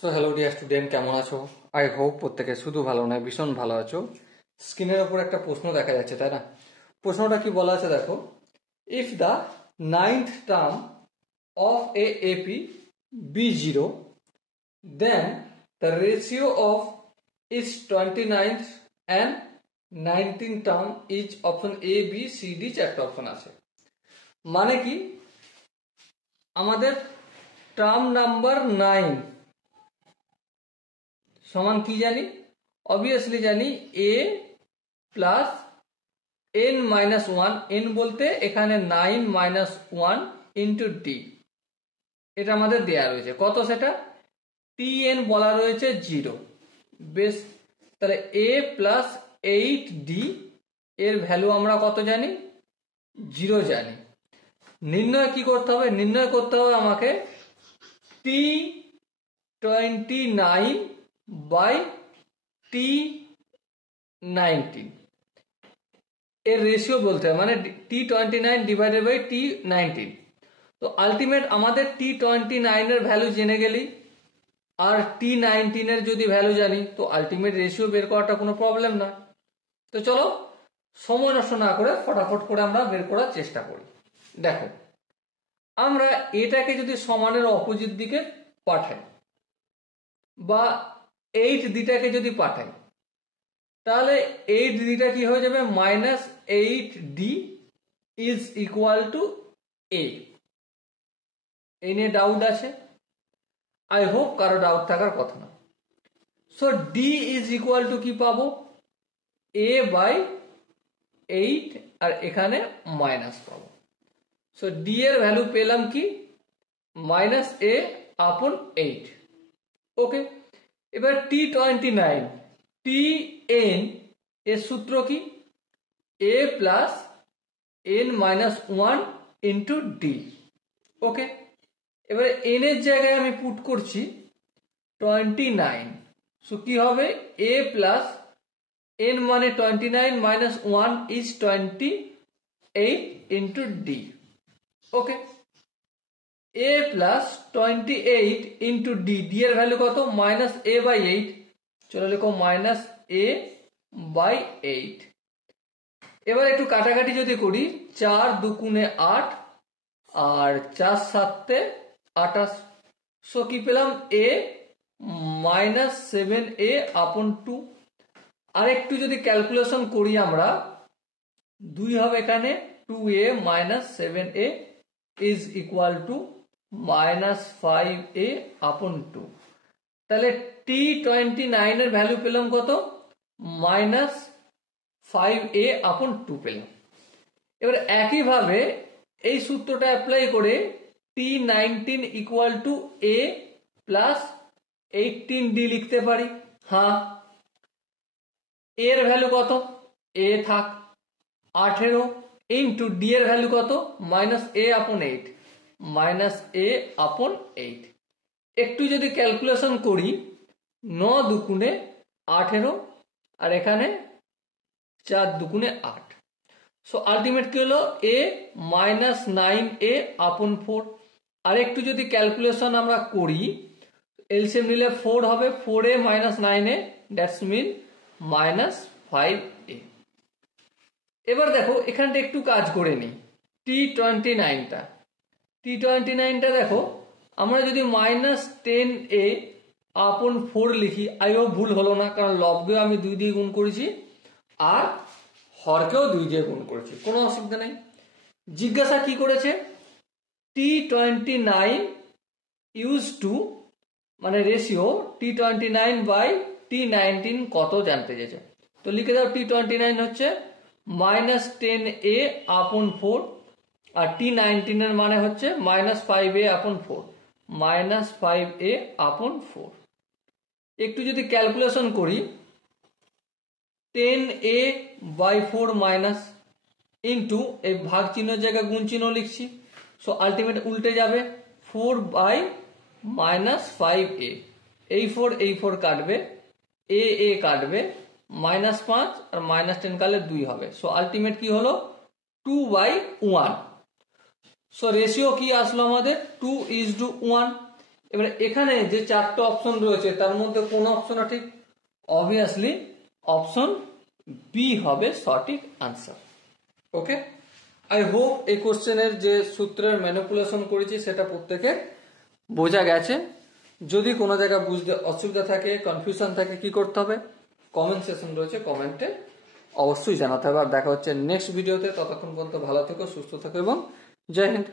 So hello dear student, কেমন আছো? I hope প্রত্যেকে শুধু ভালো নয়, ভীষণ ভালো আছো। স্ক্রিনের ওপর একটা প্রশ্ন দেখা যাচ্ছে, তাই না? প্রশ্নটা কি বলা আছে দেখো। If the ninth term of a AP be zero, then the ratio of is 29th and 19th term is option A B C D, চারটা অপশন আছে। মানে কি, আমাদের টার্ম নাম্বার 9 সমান কি জানি? অবভিয়াসলি জানি A plus N minus one, N বলতে এখানে 9 মাইনাস ওয়ান ইন্টু ডি, এটা আমাদের দেয়া রয়েছে। কত সেটা? টি এন বলা রয়েছে 0। বেশ, তাহলে এ প্লাস 8 ডি এর ভ্যালু আমরা কত জানি? 0 জানি। নির্ণয় কি করতে হবে? নির্ণয় করতে হবে আমাকে টি 29 বাই টি 19 এর রেশিও বলতে হবে, মানে টি 29 ডিভাইডেড বাই টি 19। তো আলটিমেট আমাদের টি 29 এর ভ্যালু জেনে গেলি আর টি 19 এর যদি ভ্যালু জানি, তো আলটিমেট রেশিও বের করাটা কোনো প্রবলেম না। তো চলো সময় নষ্ট না করে ফটাফট করে আমরা বের করার চেষ্টা করি। দেখো, আমরা এটাকে যদি সমানের অপোজিট দিকে পাঠাই বা 8 দিটাকে যদি পাঠাই, তাহলে 8 দিটা কি হয়ে যাবে? Minus 8 D is equal to A. এই নিয়ে ডাউট আছে? আই হোপ কারো ডাউট থাকার কথা না। So D is equal two কি পাবো? এ বাই 8, আর এখানে মাইনাস পাবো। সো ডি এর ভ্যালু পেলাম কি? মাইনাস এ আপন 8। ওকে, এবার টি 29 টি এন এর সূত্র কি? A plus N minus one into D. Okay, এবারে এন এর জায়গায় আমি পুট করছি 29। সো কি হবে? এ প্লাস এন মানে 29 minus one is 28 into D. Okay, a plus 28 into d, d এর ভ্যালু কত? Minus a by 8। চলো লিখো মাইনাস এ বাই 8। এবার একটু কাটাকাটি যদি করি, 4 দুগুণে 8 আর 4 7 28। সো কি পেলাম? এ মাইনাস 7a আপন 2। আর একটু যদি ক্যালকুলেশন করি আমরা, 2 হবে এখানে, 2a minus 7a is equal two minus 5a আপন 2। তাহলে টি 29 এর ভ্যালু পেলাম কত? মাইনাস 5a আপন 2 পেলাম। এবার একইভাবে এই সূত্রটা অ্যাপ্লাই করে টি 19 equal to A plus 18d লিখতে পারি। হ্যাঁ, এর ভ্যালু কত? এ থাক 18 ইন্টু ডি এর ভ্যালু কত? মাইনাস এ আপন 8, মাইনাস এ আপন 8। একটু যদি ক্যালকুলেশন করি, 9 দুগুণে 18 আর এখানে 4 দুগুণে 8। সো আলটিমেট কি হলো? এ মাইনাস 9a আপন 4। আর একটু যদি ক্যালকুলেশন আমরা করি, এলসিএম নিলে 4 হবে, 4a minus 9a, that's mean minus 5a। এবার দেখো এখানটা একটু কাজ করে নিই। টি 29টা দেখো, আমরা যদি মাইনাস 10a আপন 4 লিখি, আইও ভুল হলো না, কারণ লবকেও আমি 2 দিয়ে গুণ করেছি আর হরকেও 2 দিয়ে গুণ করেছি, কোনো অসুবিধা নেই। জিজ্ঞাসা কি করেছে? টি 29 ইউজ টু, মানে রেশিও টি 29 বাই টি 19 কত জানতে চেয়েছে। তো লিখে দাও, টি 29 হচ্ছে মাইনাস 10a আপন 4 আর টি 19 এর মানে হচ্ছে মাইনাস 5a আপন 4, মাইনাস 5a আপন 4। একটু যদি ক্যালকুলেশন করি, 10a বাই 4 মাইনাস ইন্টু এই ভাগ চিহ্নের জায়গায় গুণ চিহ্ন লিখছি। সো আলটিমেট উল্টে যাবে, 4 বাই মাইনাস 5a, এই 4 কাটবে, এ কাটবে, মাইনাস 5 আর মাইনাস 10 কাটলে 2 হবে। সো আলটিমেট কি হলো? 2/1। সো রেশিও কি আসলো আমাদের? 2:1। এবারে এখানে যে চারটে অপশন রয়েছে তার মধ্যে কোন অপশনটা ঠিক? অবভিয়াসলি অপশন বি হবে সঠিক আনসার। ওকে, আই হোপ এই কোশ্চেনের যে সূত্রের ম্যানিপুলেশন করেছি সেটা প্রত্যেকে বোঝা গেছে। যদি কোনো জায়গায় বুঝতে অসুবিধা থাকে, কনফিউশন থাকে, কি করতে হবে? কমেন্ট সেকশন রয়েছে, কমেন্টে অবশ্যই জানাতে হবে। আর দেখা হচ্ছে নেক্সট ভিডিওতে। ততক্ষণ পর্যন্ত ভালো থেকো, সুস্থ থেকো এবং জয় হিন্দ।